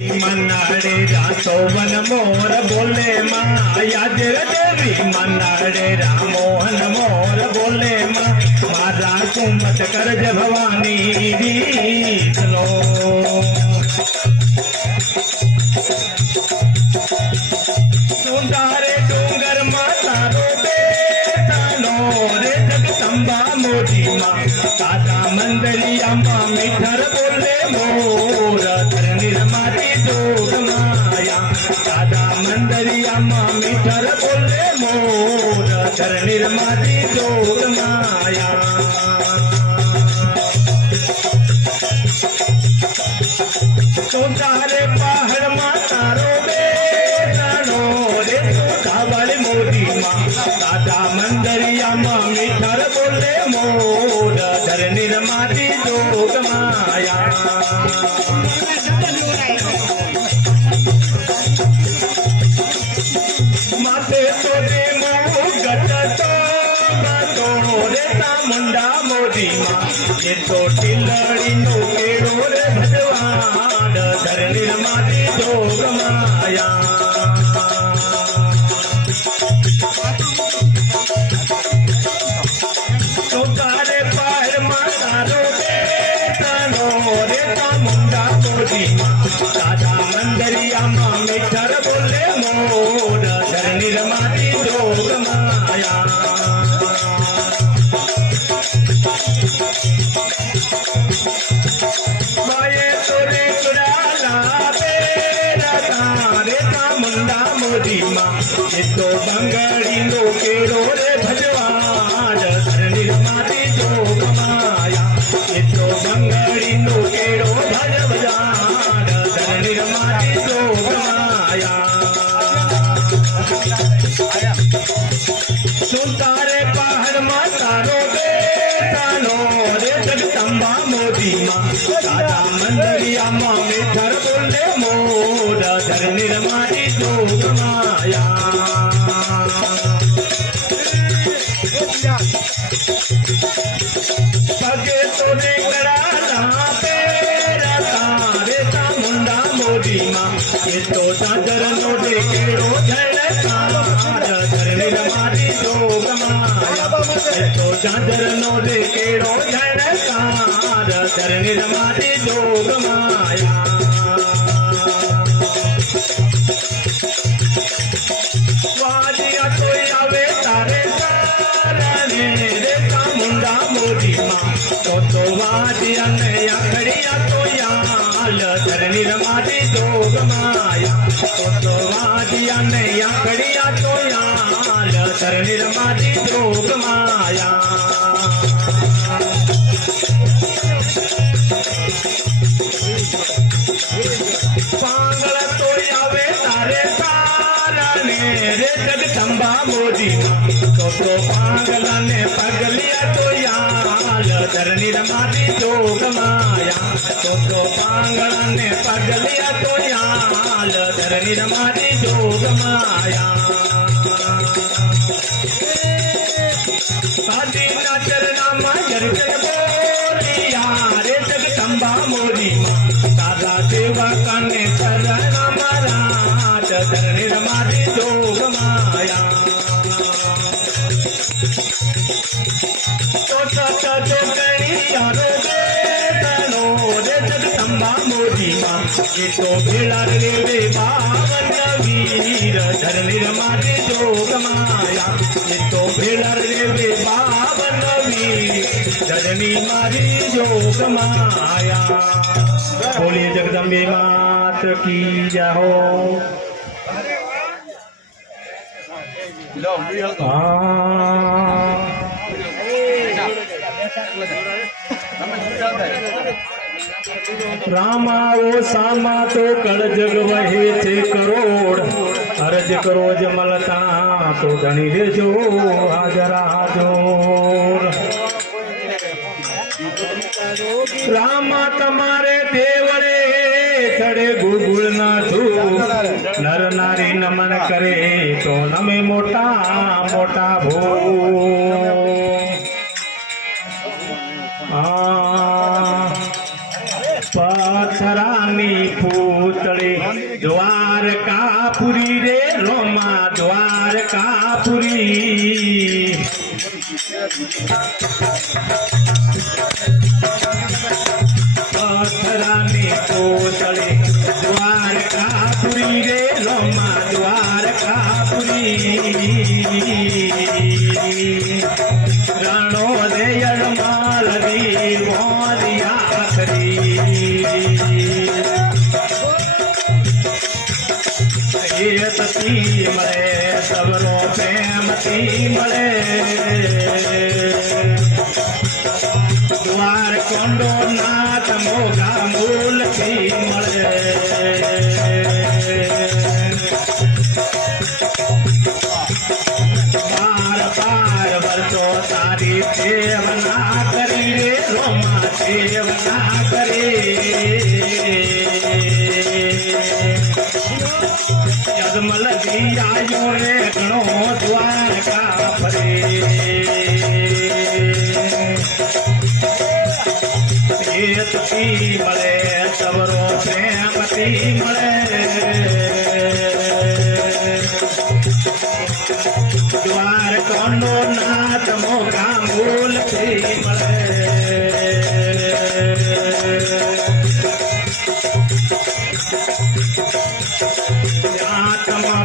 मनाड़े जातो one more बोले माया देवी मनाड़े रामोहन मोर बोले मारा कुमत करज भवानी लो सुंदरे डूंगर माता रो बेटानो रे जगदम्बा मोदी माँ काका मंदरिया माँ मिठर बोले मोर धरनी मारी जोग माया दादा मंदरिया माँ मिठर बोले मोर धरनी मारी जोग माया तो तारे पहाड़ माता रो बेटानो रे धावल मोदी माँ दादा मंदरिया माँ मिठर बोले मोर धरनी मारी जोग माया माते तोरे मुगट तो रे मुंडा मोदी माँ ये तो टिलड़ी नो केड़ो रे भगवान धरनी मारी जोग माया तो तारे पार माता रो बेटानो रे मुंडा मोदी माँ दादा मंदरिया माँ मिठर बोले मोर धरनी मारी जोग माया माये तोरे कुड़ाला तेरा तारे का मुंडा मोदी माँ ये तो बंगड़ी नो केड़ो रे भजवान धरनी मारी जोग माया ये तो बंगड़ी नो केड़ो भजवान धरनी मारी जोग माया सुतारे पहाड़ माता रो बेटानो रे जगदम्बा मोदी माँ दादा मंदरिया माँ मिठर बोले मोर धरनी मारी जोग माया पगे तोरे कराना पेरा तारे ता मुंडा मोदी माँ ये तो दादर नो केड़ो झड़कार धरनी मारी जोग माया ये तो दादर नो केड़ो झड़कार धरनी मारी जोग माया वादिया तो आवे तारे तारने रे का मुंडा मोदी माँ तो वादिया ने खड़िया तो याल धरनी मारी जोग माया तो वादिया ने खड़िया तो याल धरनी मारी जोग माया पागल तो आवे तारे तारने रे जगदम्बा मोदी माँ तो पागल ने पगलिया तो याल धरनी मारी जोग माया तो पागल ने पगलिया तो याल धरनी मारी जोग माया आदि नाचर नामा जरजर बोलिया रे जगदम्बा मोदी माँ दादा सेवा काने शरण महाराज धरनी मारी जोग माया तो सच जो कहिया रो बेटनो रे जगदम्बा मोदी माँ ये तो भेड़ा रे वे बावन वीर धरनी मारी जोग माया ये तो भेड़ा रे वे बावन वीर धरनी मारी जोग माया बोलिए जगदम्बे मात की जय हो। रामा ओ सामा तो कड़ जग वहे थे करोड़ अर्ज करो जमलता तो धनी देजो हाजरा जोर रामा तमारे देवड़े चढ़े गुगुल ना तू नर नारी नमन करे तो नमे मोटा मोटा भो पथरानी पूतळे દ્વારકાપુરી રે રોમા દ્વારકાપુરી પથરાની કોસળે દ્વારકાપુરી રે રોમા દ્વારકાપુરી રણો દયળ માલવી મોરિયા ખરી સતી મળે સબરો પ્રેમથી મળે દ્વાર કોંડો નાથ મોગા મૂલથી મળે બાર બાર વર્ષો તારી સેવના કરી રે રોમા સેવના કરી યદમલ દિયાયો રે ઘણો દ્વારકા ફરે સતી મળે સબરો પ્રેમથી મળે દ્વાર કોંડો નાથ મોગા મૂલથી મળે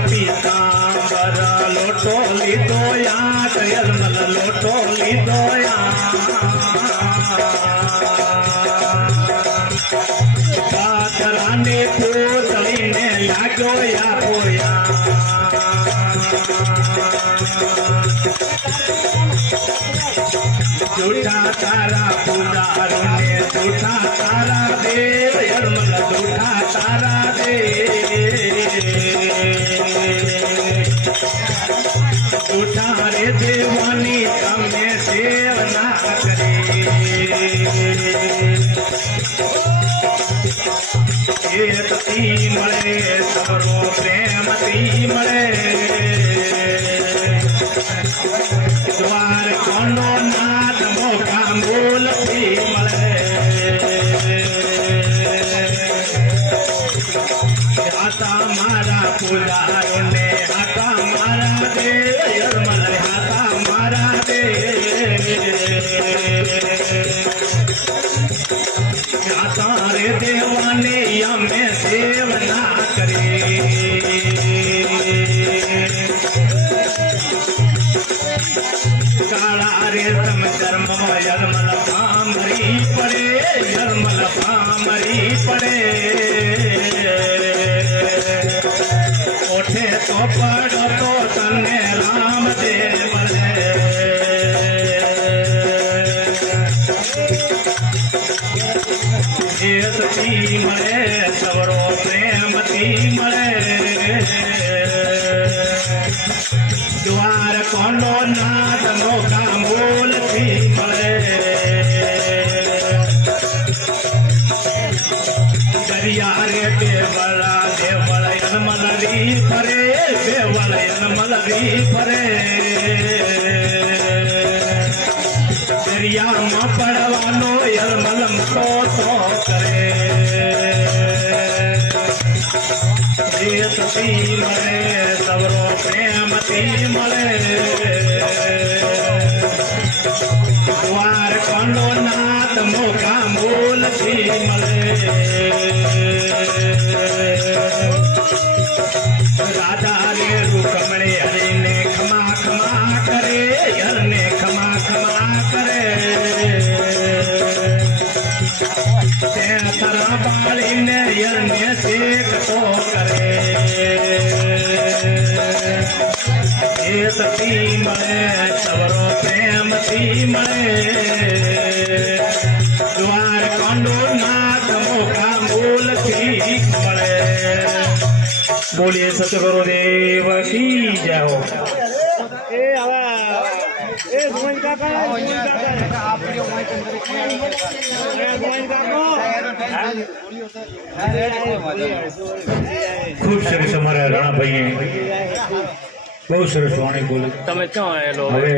પીતાંબર લોટો લીધો યાદ યરમલ લોટો લીધો પાથરાને કોતળીને લાગ્યો યા પોયા જૂઠા તારા પૂજારોને જૂઠા તારા દેવ યરમલ જૂઠા તારા ઉઠા રે દેવાની તમે સેવના કરી સતી મળે સબરો પ્રેમથી મળે દ્વાર કોંડો નાથ મોગા મૂલથી મળે હાથા મારા પૂજારોને હાથા મારા દેવ યરમલ હાથા મારા દેવ હાથા રે દેવાને અમે સેવના કરી કાળા રે તમ ધર્મ યરમલ પામરી પડે યરમલ પામરી પડે ઓઠે તો પડો તો તને રામદેવ મળે સતી મળે સવરો પ્રેમથી મળે દ્વાર કોંડો નાથ મોગા મૂલથી મળે દરિયા રે દેવળા દેવળ યનમલરી ફરે દેવળ યનમલરી ફરે દરિયામાં પડવાનો યરમલ તો કરે સતી મળે સવરો પ્રેમથી મળે દ્વાર કોંડો નાથ મોગા મૂલથી મળે રાધા રે રૂકમણે હરીને ખમા ખમા કરે યરને ખમા ખમા કરે સરા બાળીને યરને શેકતો કરે સતી મળે સવરો પ્રેમથી મળે દ્વાર કોંડો નાથ મોગા મૂલથી મળે બોલીએ સતગુરુ દેવ કી જય હો ખૂબ સરસ અમારા રાણાભાઈએ બહુ સરસ વાણી બોલી. તમે ક્યાં આવેલો હવે